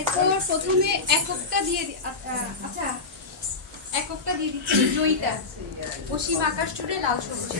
এরপর প্রথমে এককটা দিয়ে আচ্ছা এককটা দিয়ে দিচ্ছি জয়িতা পশ্চিম আকাশ জুড়ে লাল সবুজ।